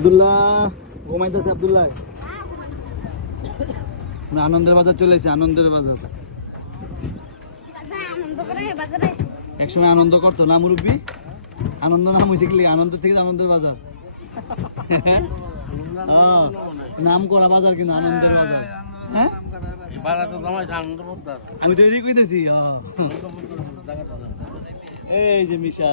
আব্দুল্লাহ ঘুমাইতেছে। আব্দুল্লাহ আনন্দের বাজার চলে এসেছে। আনন্দের বাজার একসময় আনন্দ করতো না মুরব্বী? আনন্দ নাম হয়েছে কি? আনন্দ থেকে আনন্দের বাজার নাম করা বাজার, কিন্তু আনন্দের বাজার। হ্যাঁ আমি তো এদিকে কইতেছি। এই যে মিশা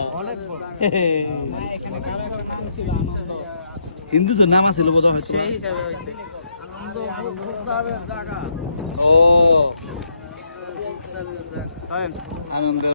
হিন্দু তো নাম আছে বোধ হয়। ও আনন্দ